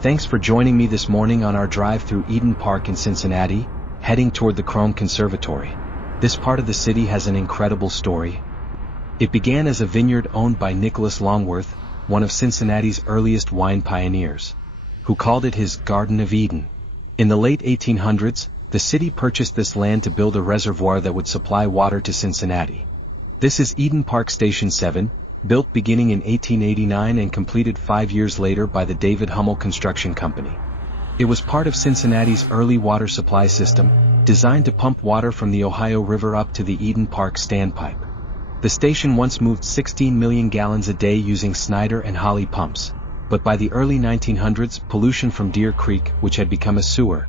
Thanks for joining me this morning on our drive through Eden Park in Cincinnati, heading toward the Chrome Conservatory. This part of the city has an incredible story. It began as a vineyard owned by Nicholas Longworth, one of Cincinnati's earliest wine pioneers, who called it his Garden of Eden. In the late 1800s, the city purchased this land to build a reservoir that would supply water to Cincinnati. This is Eden Park Station 7, built beginning in 1889 and completed 5 years later by the David Hummel Construction Company. It was part of Cincinnati's early water supply system, designed to pump water from the Ohio River up to the Eden Park Standpipe. The station once moved 16 million gallons a day using Snyder and Holley pumps, but by the early 1900s, pollution from Deer Creek, which had become a sewer,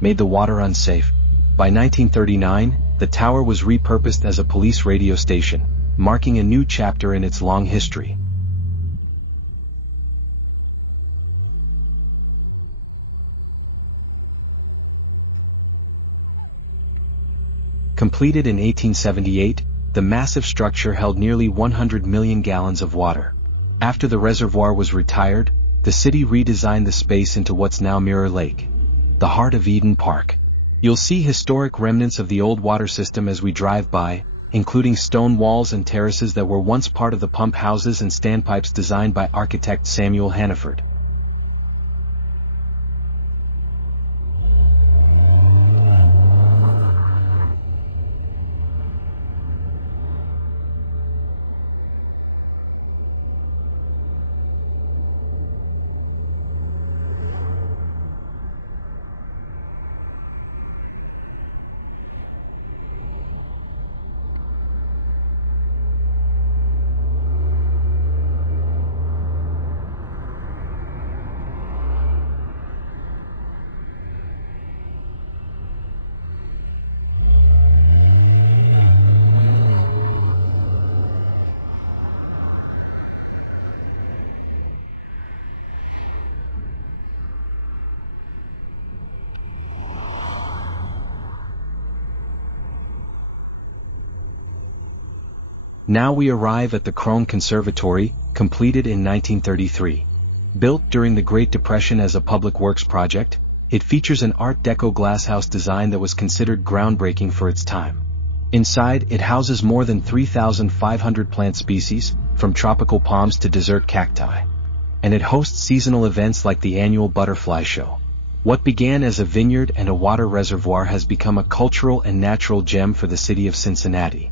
made the water unsafe. By 1939, the tower was repurposed as a police radio station, marking a new chapter in its long history. Completed in 1878, the massive structure held nearly 100 million gallons of water. After the reservoir was retired, the city redesigned the space into what's now Mirror Lake, the heart of Eden Park. You'll see historic remnants of the old water system as we drive by, including stone walls and terraces that were once part of the pump houses and standpipes designed by architect Samuel Hannaford. Now we arrive at the Chrome Conservatory, completed in 1933. Built during the Great Depression as a public works project, it features an Art Deco glasshouse design that was considered groundbreaking for its time. Inside, it houses more than 3,500 plant species, from tropical palms to desert cacti. And it hosts seasonal events like the annual Butterfly Show. What began as a vineyard and a water reservoir has become a cultural and natural gem for the city of Cincinnati.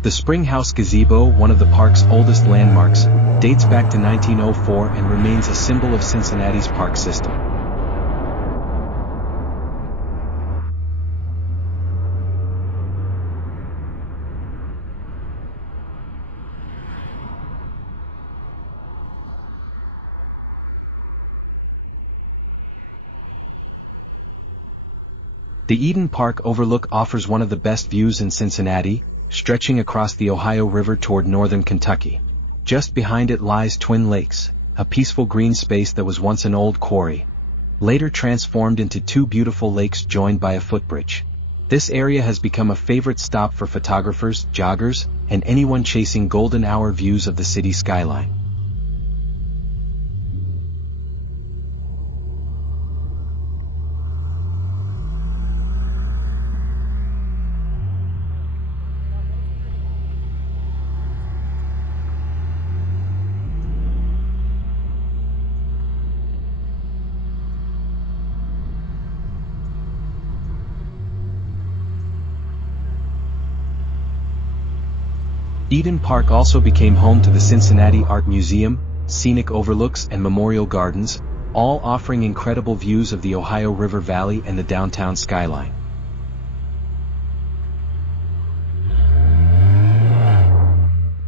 The Spring House Gazebo, one of the park's oldest landmarks, dates back to 1904 and remains a symbol of Cincinnati's park system. The Eden Park Overlook offers one of the best views in Cincinnati, stretching across the Ohio River toward northern Kentucky. Just behind it lies Twin Lakes, a peaceful green space that was once an old quarry, later transformed into two beautiful lakes joined by a footbridge. This area has become a favorite stop for photographers, joggers, and anyone chasing golden hour views of the city skyline. Eden Park also became home to the Cincinnati Art Museum, scenic overlooks and memorial gardens, all offering incredible views of the Ohio River Valley and the downtown skyline.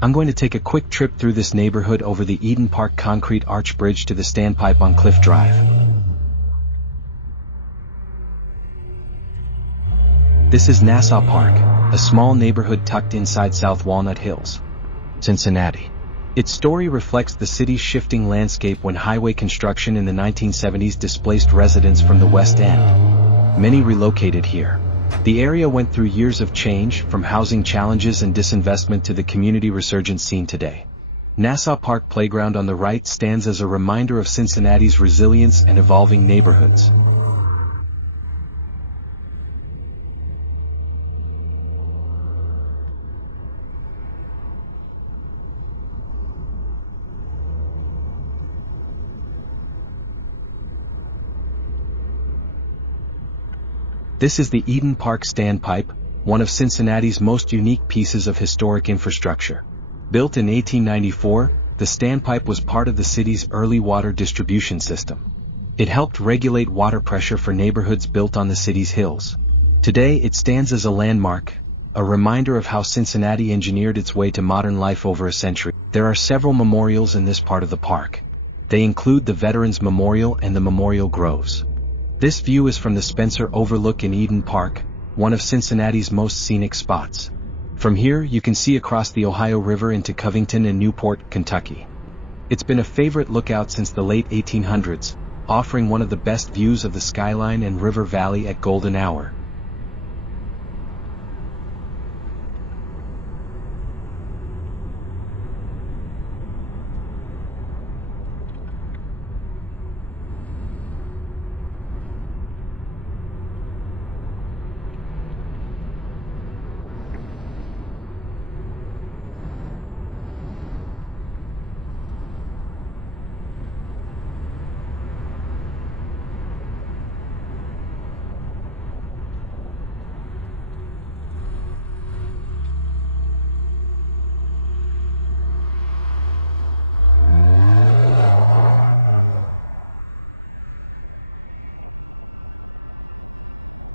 I'm going to take a quick trip through this neighborhood over the Eden Park concrete arch bridge to the Standpipe on Cliff Drive. This is Nassau Park, a small neighborhood tucked inside South Walnut Hills, Cincinnati. Its story reflects the city's shifting landscape when highway construction in the 1970s displaced residents from the West End. Many relocated here. The area went through years of change, from housing challenges and disinvestment to the community resurgence seen today. Nassau Park Playground on the right stands as a reminder of Cincinnati's resilience and evolving neighborhoods. This is the Eden Park Standpipe, one of Cincinnati's most unique pieces of historic infrastructure. Built in 1894, the Standpipe was part of the city's early water distribution system. It helped regulate water pressure for neighborhoods built on the city's hills. Today it stands as a landmark, a reminder of how Cincinnati engineered its way to modern life over a century. There are several memorials in this part of the park. They include the Veterans Memorial and the Memorial Groves. This view is from the Spencer Overlook in Eden Park, one of Cincinnati's most scenic spots. From here you can see across the Ohio River into Covington and Newport, Kentucky. It's been a favorite lookout since the late 1800s, offering one of the best views of the skyline and river valley at golden hour.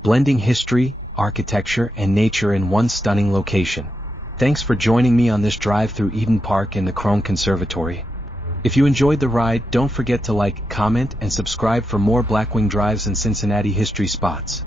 Blending history, architecture, and nature in one stunning location. Thanks for joining me on this drive through Eden Park and the Chrome Conservatory. If you enjoyed the ride, don't forget to like, comment, and subscribe for more Blackwing drives and Cincinnati history spots.